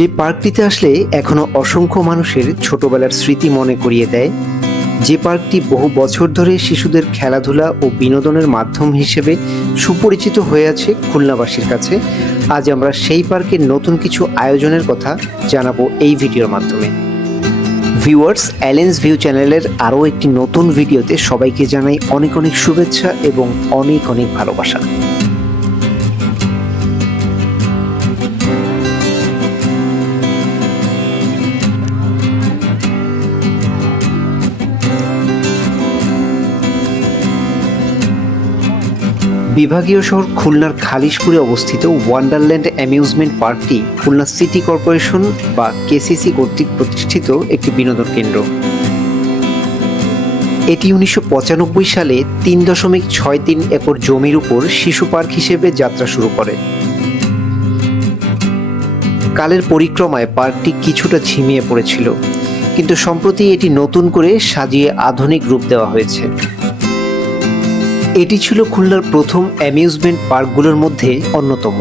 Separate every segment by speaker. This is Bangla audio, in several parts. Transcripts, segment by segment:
Speaker 1: যে পার্কটিতে আসলে এখনও অসংখ্য মানুষের ছোটবেলার স্মৃতি মনে করিয়ে দেয়, যে পার্কটি বহু বছর ধরে শিশুদের খেলাধুলা ও বিনোদনের মাধ্যম হিসেবে সুপরিচিত হয়ে আছে খুলনাবাসীর কাছে, আজ আমরা সেই পার্কের নতুন কিছু আয়োজনের কথা জানাব এই ভিডিওর মাধ্যমে। ভিউয়ার্স, অ্যালেন্স ভিউ চ্যানেলের আরও একটি নতুন ভিডিওতে সবাইকে জানাই অনেক অনেক শুভেচ্ছা এবং অনেক অনেক ভালোবাসা। বিভাগীয় শহর খুলনার খালিশপুরে অবস্থিত ওয়ান্ডারল্যান্ড অ্যামিউজমেন্ট পার্কটি খুলনা সিটি কর্পোরেশন বা কেসিসি কর্তৃক প্রতিষ্ঠিত একটি বিনোদন কেন্দ্র। এটি উনিশশো পঁচানব্বই সালে তিন দশমিক ছয় তিন একর জমির উপর শিশু পার্ক হিসেবে যাত্রা শুরু করে। কালের পরিক্রমায় পার্কটি কিছুটা ঝিমিয়ে পড়েছিল, কিন্তু সম্প্রতি এটি নতুন করে সাজিয়ে আধুনিক রূপ দেওয়া হয়েছে। এটি ছিল খুলনার প্রথম অ্যামিউজমেন্ট পার্কগুলোর মধ্যে অন্যতম।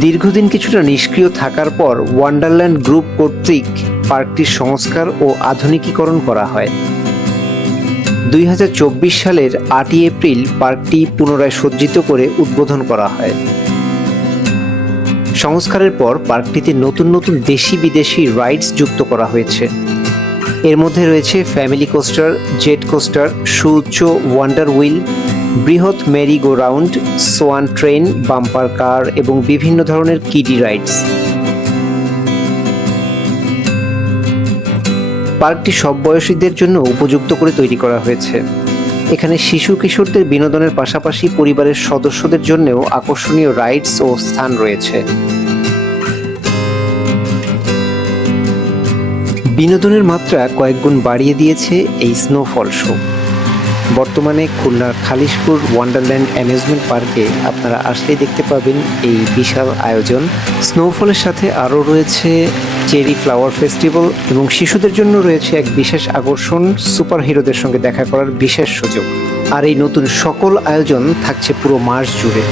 Speaker 1: দীর্ঘদিন কিছুটা নিষ্ক্রিয় থাকার পর ওয়ান্ডারল্যান্ড গ্রুপ কর্তৃক পার্কটির সংস্কার ও আধুনিকীকরণ করা হয়। দুই হাজার চব্বিশ সালের আটই এপ্রিল পার্কটি পুনরায় সজ্জিত করে উদ্বোধন করা হয়। সংস্কারের পর পার্কটিতে নতুন নতুন দেশি বিদেশি রাইডস যুক্ত করা হয়েছে। এর মধ্যে রয়েছে ফ্যামিলি কোস্টার, জেট কোস্টার, সুউচ্চ ওয়ান্ডার হুইল, বৃহৎ merry go round swan train, bumper car এবং বিভিন্ন ধরনের কিডি রাইডস। পার্কটি সব বয়সীদের জন্য উপযুক্ত করে তৈরি করা হয়েছে। এখানে শিশু কিশোরদের বিনোদনের পাশাপাশি পরিবারের সদস্যদের জন্যও আকর্ষণীয় রাইডস ও স্থান রয়েছে। বিনোদনের মাত্রা কয়েকগুণ বাড়িয়ে দিয়েছে এই স্নোফল শো বর্তমানে খুলনার খালিশপুর ওয়ান্ডারল্যান্ড অ্যামিউজমেন্ট পার্কে আপনারা আসলেই দেখতে পাবেন এই বিশাল আয়োজন। স্নোফলের সাথে আরও রয়েছে চেরি ফ্লাওয়ার ফেস্টিভ্যাল এবং শিশুদের জন্য রয়েছে এক বিশেষ আকর্ষণ সুপার হিরোদের সঙ্গে দেখা করার বিশেষ সুযোগ। আর এই নতুন সকল আয়োজন থাকছে পুরো মাস জুড়ে।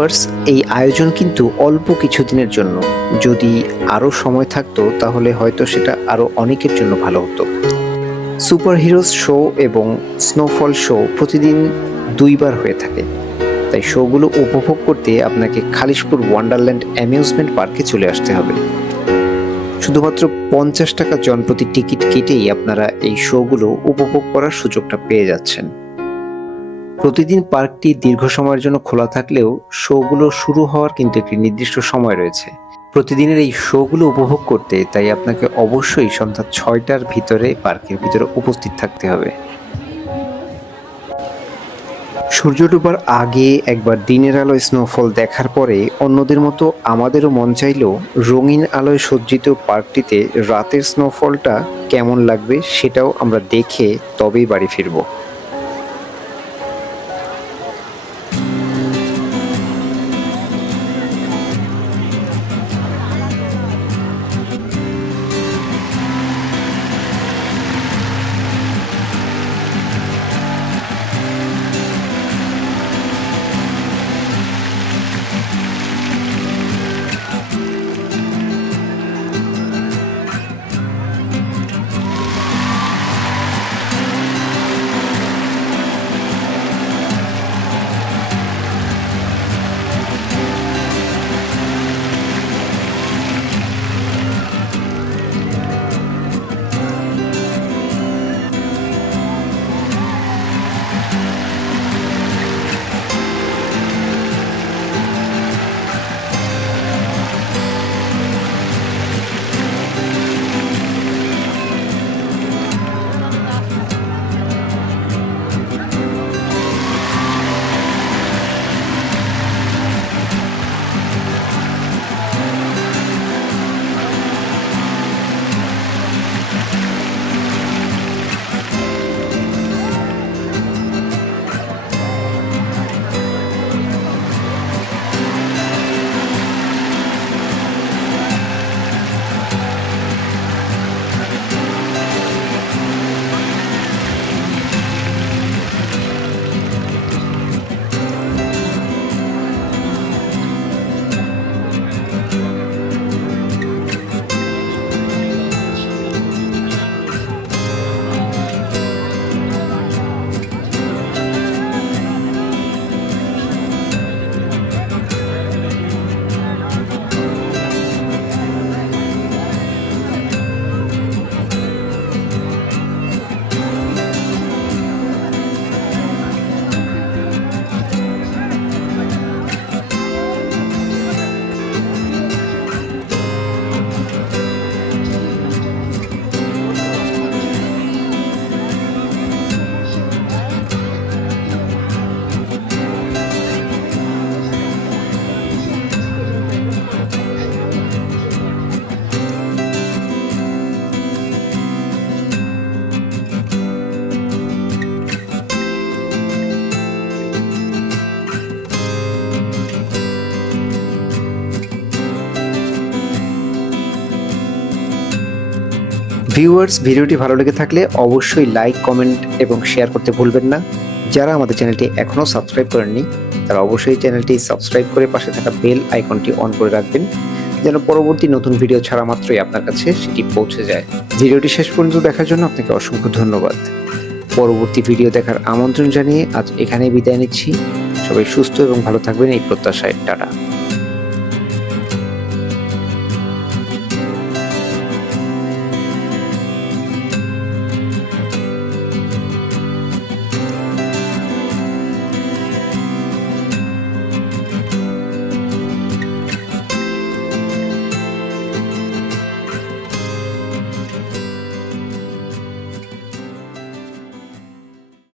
Speaker 1: ভিউয়ার্স, এই আয়োজন কিন্তু অল্প কিছুদিনের জন্য। যদি আরও সময় থাকতো, তাহলে হয়তো সেটা আরও অনেকের জন্য ভালো হতো। সুপার হিরোজ শো এবং স্নোফল শো প্রতিদিন দুইবার হয়ে থাকে। তাই শোগুলো উপভোগ করতে আপনাকে খালিশপুর ওয়ান্ডারল্যান্ড অ্যামিউজমেন্ট পার্কে চলে আসতে হবে। শুধুমাত্র পঞ্চাশ টাকা জনপ্রতি টিকিট কেটেই আপনারা এই শোগুলো উপভোগ করার সুযোগটা পেয়ে যাচ্ছেন। প্রতিদিন পার্কটি দীর্ঘ সময়ের জন্য খোলা থাকলেও শোগুলো শুরু হওয়ার কিন্তু একটি নির্দিষ্ট সময় রয়েছে। প্রতিদিনের এই শোগুলো উপভোগ করতে তাই আপনাকে অবশ্যই সন্ধ্যা ছয়টার ভিতরে পার্কের ভিতরে উপস্থিত থাকতে হবে। সূর্য ডোবার আগে একবার দিনের আলোয় স্নোফল দেখার পরে অন্যদের মতো আমাদেরও মন চাইলেও রঙিন আলোয় সজ্জিত পার্কটিতে রাতের স্নোফলটা কেমন লাগবে সেটাও আমরা দেখে তবেই বাড়ি ফিরবো। ভিউয়ার্স ভিডিওটি ভালো লেগে থাকলে অবশ্যই লাইক কমেন্ট এবং শেয়ার করতে ভুলবেন না। যারা আমাদের চ্যানেলটি এখনও সাবস্ক্রাইব করেননি, তারা অবশ্যই চ্যানেলটি সাবস্ক্রাইব করে পাশে থাকা বেল আইকনটি অন করে রাখবেন, যেন পরবর্তী নতুন ভিডিও ছাড়া মাত্রই আপনার কাছে সেটি পৌঁছে যায়। ভিডিওটি শেষ পর্যন্ত দেখার জন্য আপনাকে অসংখ্য ধন্যবাদ। পরবর্তী ভিডিও দেখার আমন্ত্রণ জানিয়ে আজ এখানেই বিদায় নিচ্ছি। সবাই সুস্থ এবং ভালো থাকবেন, এই প্রত্যাশায়, টাটা।